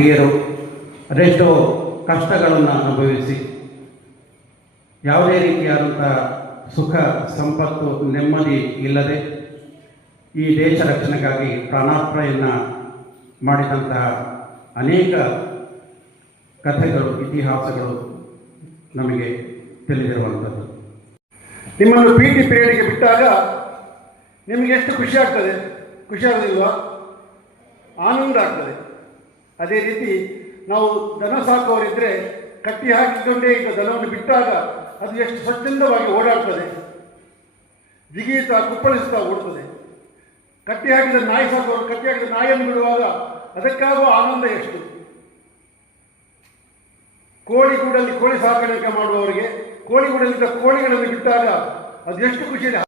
ಹಿರಿಯರು ಅದೆಷ್ಟೋ ಕಷ್ಟಗಳನ್ನು ಅನುಭವಿಸಿ ಯಾವುದೇ ರೀತಿಯಾದಂಥ ಸುಖ ಸಂಪತ್ತು ನೆಮ್ಮದಿ ಇಲ್ಲದೆ ಈ ದೇಶ ರಕ್ಷಣೆಗಾಗಿ ಪ್ರಾಣಾರ್ಪಣೆಯನ್ನು ಮಾಡಿದಂತಹ ಅನೇಕ ಕಥೆಗಳು ಇತಿಹಾಸಗಳು ನಮಗೆ ತಿಳಿದಿರುವಂಥದ್ದು. ನಿಮ್ಮನ್ನು ಪಿ ಟಿ ಪೀರಿಯಡ್ಗೆ ಬಿಟ್ಟಾಗ ನಿಮಗೆ ಎಷ್ಟು ಖುಷಿ ಆಗ್ತದೆ? ಖುಷಿ ಆಗೋದಿಲ್ವಾ? ಆನಂದ ಆಗ್ತದೆ. ಅದೇ ರೀತಿ ನಾವು ದನ ಸಾಕುವವರಿದ್ದರೆ ಕಟ್ಟಿ ಹಾಕಿಕೊಂಡೇ ಈಗ ದನವನ್ನು ಬಿಟ್ಟಾಗ ಅದು ಎಷ್ಟು ಸ್ವಚ್ಛಂದವಾಗಿ ಓಡಾಡ್ತದೆ, ಜಿಗಿಯುತ್ತಾ ಕುಪ್ಪಳಿಸ್ತಾ ಓಡ್ತದೆ. ಕಟ್ಟಿ ಹಾಕಿದ ನಾಯಿ ಸಾಕುವವರು ಕಟ್ಟಿ ಹಾಕಿದ ನಾಯಿಯನ್ನು ಬಿಡುವಾಗ ಅದಕ್ಕಾಗುವ ಆನಂದ ಎಷ್ಟು. ಕೋಳಿಗೂಡಲ್ಲಿ ಕೋಳಿ ಸಾಕಾಣಿಕೆ ಮಾಡುವವರಿಗೆ ಕೋಳಿಗೂಡಲ್ಲಿದ್ದ ಕೋಳಿಗಳನ್ನು ಬಿಟ್ಟಾಗ ಅದು ಎಷ್ಟು ಖುಷಿ ಇದೆ.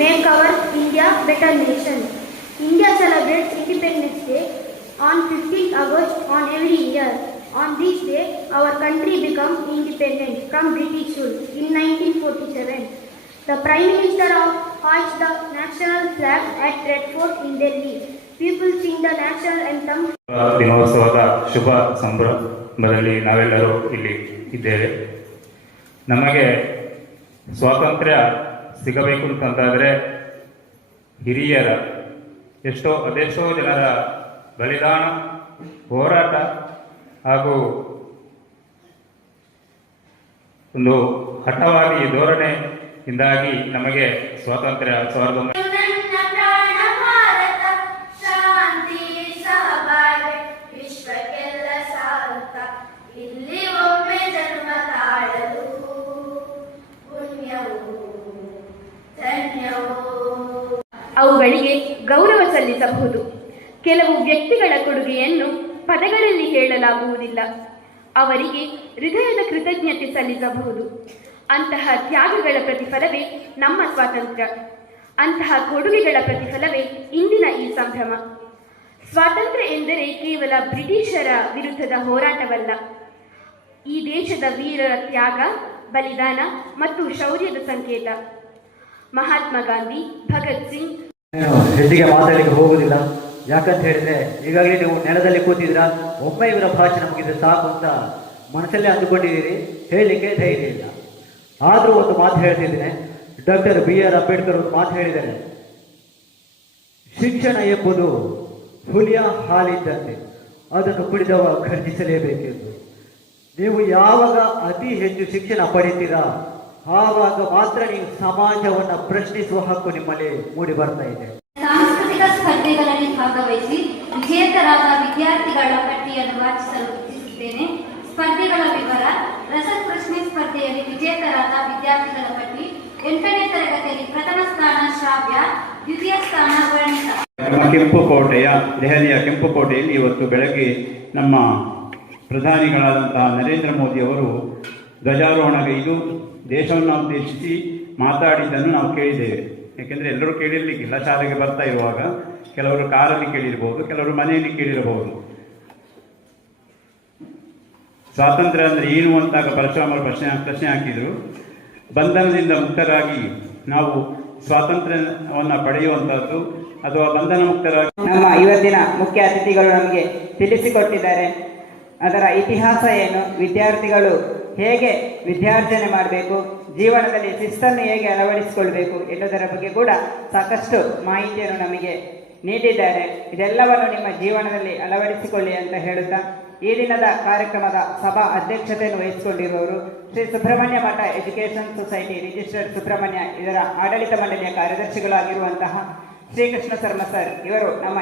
Make our India better nation. India celebrates Independence Day on 15th August on every year. On this day, our country becomes independent from British rule in 1947. The Prime Minister hoists the national flag at Red Fort in Delhi. People sing the national anthem. ದಿನೋತ್ಸವದ ಶುಭ ಸಂಭ್ರಮದಲ್ಲಿ ನಾವೆಲ್ಲರೂ ಇಲ್ಲಿ ಇದ್ದೇವೆ. ನಮಗೆ ಸ್ವಾತಂತ್ರ್ಯ ಸಿಗಬೇಕು ಅಂತಂದಾದರೆ ಹಿರಿಯರ ಅದೆಷ್ಟೋ ಜನರ ಬಲಿದಾನ, ಹೋರಾಟ ಹಾಗೂ ಒಂದು ಹಠವಾಗಿ ಧೋರಣೆಯಿಂದಾಗಿ ನಮಗೆ ಸ್ವಾತಂತ್ರ್ಯ 1900 ಅವುಗಳಿಗೆ ಗೌರವ ಸಲ್ಲಿಸಬಹುದು. ಕೆಲವು ವ್ಯಕ್ತಿಗಳ ಕೊಡುಗೆಯನ್ನು ಪದಗಳಲ್ಲಿ ಹೇಳಲಾಗುವುದಿಲ್ಲ. ಅವರಿಗೆ ಹೃದಯದ ಕೃತಜ್ಞತೆ ಸಲ್ಲಿಸಬಹುದು. ಅಂತಹ ತ್ಯಾಗಗಳ ಪ್ರತಿಫಲವೇ ನಮ್ಮ ಸ್ವಾತಂತ್ರ್ಯ. ಅಂತಹ ಕೊಡುಗೆಗಳ ಪ್ರತಿಫಲವೇ ಇಂದಿನ ಈ ಸಂಭ್ರಮ. ಸ್ವಾತಂತ್ರ್ಯ ಎಂದರೆ ಕೇವಲ ಬ್ರಿಟಿಷರ ವಿರುದ್ಧದ ಹೋರಾಟವಲ್ಲ. ಈ ದೇಶದ ವೀರರ ತ್ಯಾಗ, ಬಲಿದಾನ ಮತ್ತು ಶೌರ್ಯದ ಸಂಕೇತ. ಮಹಾತ್ಮ ಗಾಂಧಿ, ಭಗತ್ ಸಿಂಗ್. ಹೆಚ್ಚಿಗೆ ಮಾತಾಡಲಿಕ್ಕೆ ಹೋಗುವುದಿಲ್ಲ. ಯಾಕಂತ ಹೇಳಿದ್ರೆ ಈಗಾಗಲೇ ನೀವು ನೆಲದಲ್ಲಿ ಕೂತಿದ್ರ, ಒಮ್ಮೆ ಇವರ ಭಾಷಣ ಮುಗಿದ್ರೆ ಸಾಕು ಅಂತ ಮನಸ್ಸಲ್ಲೇ ಅಂದುಕೊಂಡಿದ್ದೀರಿ. ಹೇಳಲಿಕ್ಕೆ ಧೈರ್ಯ ಇಲ್ಲ. ಆದರೂ ಒಂದು ಮಾತು ಹೇಳ್ತಿದ್ದೇನೆ. ಡಾಕ್ಟರ್ BR ಅಂಬೇಡ್ಕರ್ ಒಂದು ಮಾತು ಹೇಳಿದ್ದಾರೆ, ಶಿಕ್ಷಣ ಎಂಬುದು ಹುಲಿಯ ಹಾಲಿದ್ದಂತೆ, ಅದನ್ನು ಕುಡಿದವ ಖರ್ಚಿಸಲೇಬೇಕೆಂದು. ನೀವು ಯಾವಾಗ ಅತಿ ಹೆಚ್ಚು ಶಿಕ್ಷಣ ಪಡಿತೀರಾ ಆವಾಗ ಮಾತ್ರ ನೀವು ಸಮಾಜವನ್ನು ಪ್ರಶ್ನಿಸುವ ಹಕ್ಕು ನಿಮ್ಮಲ್ಲಿ ಮೂಡಿ ಬರ್ತಾ ಇದೆ. ಸಾಂಸ್ಕೃತಿಕ ಸ್ಪರ್ಧೆಗಳಲ್ಲಿ ಭಾಗವಹಿಸಿ ವಿಜೇತರಾದ ವಿದ್ಯಾರ್ಥಿಗಳ ಪಟ್ಟಿಯನ್ನು ವಾಚಿಸಲು ಇಚ್ಛಿಸುತ್ತೇನೆ. ಸ್ಪರ್ಧೆಗಳ ವಿವರ: ರಸಪ್ರಶ್ನೆ ಸ್ಪರ್ಧೆಯಲ್ಲಿ ವಿಜೇತರಾದ ವಿದ್ಯಾರ್ಥಿಗಳ ಪಟ್ಟಿ. 8ನೇ ತರಗತಿಯಲ್ಲಿ ಪ್ರಥಮ ಸ್ಥಾನ ಶ್ರಾವ್ಯ, ದ್ವಿತೀಯ ಸ್ಥಾನ ವರ್ಣಿತ. ನಮ್ಮ ಕೆಂಪುಕೋಟೆಯ ದೆಹಲಿಯ ಕೆಂಪುಕೋಟೆಯಲ್ಲಿ ಇವತ್ತು ಬೆಳಗ್ಗೆ ನಮ್ಮ ಪ್ರಧಾನಿಗಳಾದಂತಹ ನರೇಂದ್ರ ಮೋದಿಯವರು ಧ್ವಜಾರೋಹಣಗೈದು ದೇಶವನ್ನು ಉದ್ದೇಶಿಸಿ ಮಾತಾಡಿದ್ದನ್ನು ನಾವು ಕೇಳಿದ್ದೇವೆ. ಏಕೆಂದರೆ ಎಲ್ಲರೂ ಕೇಳಿರಲಿಕ್ಕಿಲ್ಲ. ಶಾಲೆಗೆ ಬರ್ತಾ ಇರುವಾಗ ಕೆಲವರು ಕಾರಲ್ಲಿ ಕೇಳಿರಬಹುದು, ಕೆಲವರು ಮನೆಯಲ್ಲಿ ಕೇಳಿರಬಹುದು. ಸ್ವಾತಂತ್ರ್ಯ ಅಂದರೆ ಏನು ಅಂತಾಗ ಪರಶುರಾಮರು ಪ್ರಶ್ನೆ ಹಾಕಿದರು. ಬಂಧನದಿಂದ ಮುಕ್ತರಾಗಿ ನಾವು ಸ್ವಾತಂತ್ರ್ಯವನ್ನು ಪಡೆಯುವಂಥದ್ದು ಅಥವಾ ಬಂಧನ ಮುಕ್ತರಾಗಿ ನಮ್ಮ ಇವತ್ತಿನ ಮುಖ್ಯ ಅತಿಥಿಗಳು ನಮಗೆ ತಿಳಿಸಿಕೊಟ್ಟಿದ್ದಾರೆ. ಅದರ ಇತಿಹಾಸ ಏನು, ವಿದ್ಯಾರ್ಥಿಗಳು ಹೇಗೆ ವಿದ್ಯಾರ್ಜನೆ ಮಾಡಬೇಕು, ಜೀವನದಲ್ಲಿ ಶಿಸ್ತನ್ನು ಹೇಗೆ ಅಳವಡಿಸಿಕೊಳ್ಬೇಕು ಎನ್ನುವುದರ ಬಗ್ಗೆ ಕೂಡ ಸಾಕಷ್ಟು ಮಾಹಿತಿಯನ್ನು ನಮಗೆ ನೀಡಿದ್ದಾರೆ. ಇದೆಲ್ಲವನ್ನು ನಿಮ್ಮ ಜೀವನದಲ್ಲಿ ಅಳವಡಿಸಿಕೊಳ್ಳಿ ಅಂತ ಹೇಳುತ್ತಾ, ಈ ದಿನದ ಕಾರ್ಯಕ್ರಮದ ಸಭಾ ಅಧ್ಯಕ್ಷತೆಯನ್ನು ವಹಿಸಿಕೊಂಡಿರುವವರು ಶ್ರೀ ಸುಬ್ರಹ್ಮಣ್ಯ ಮಠ ಎಜುಕೇಷನ್ ಸೊಸೈಟಿ ರಿಜಿಸ್ಟರ್ಡ್ ಸುಬ್ರಹ್ಮಣ್ಯ, ಇದರ ಆಡಳಿತ ಮಂಡಳಿಯ ಕಾರ್ಯದರ್ಶಿಗಳಾಗಿರುವಂತಹ ಶ್ರೀಕೃಷ್ಣ ಶರ್ಮ ಸರ್, ಇವರು ನಮ್ಮ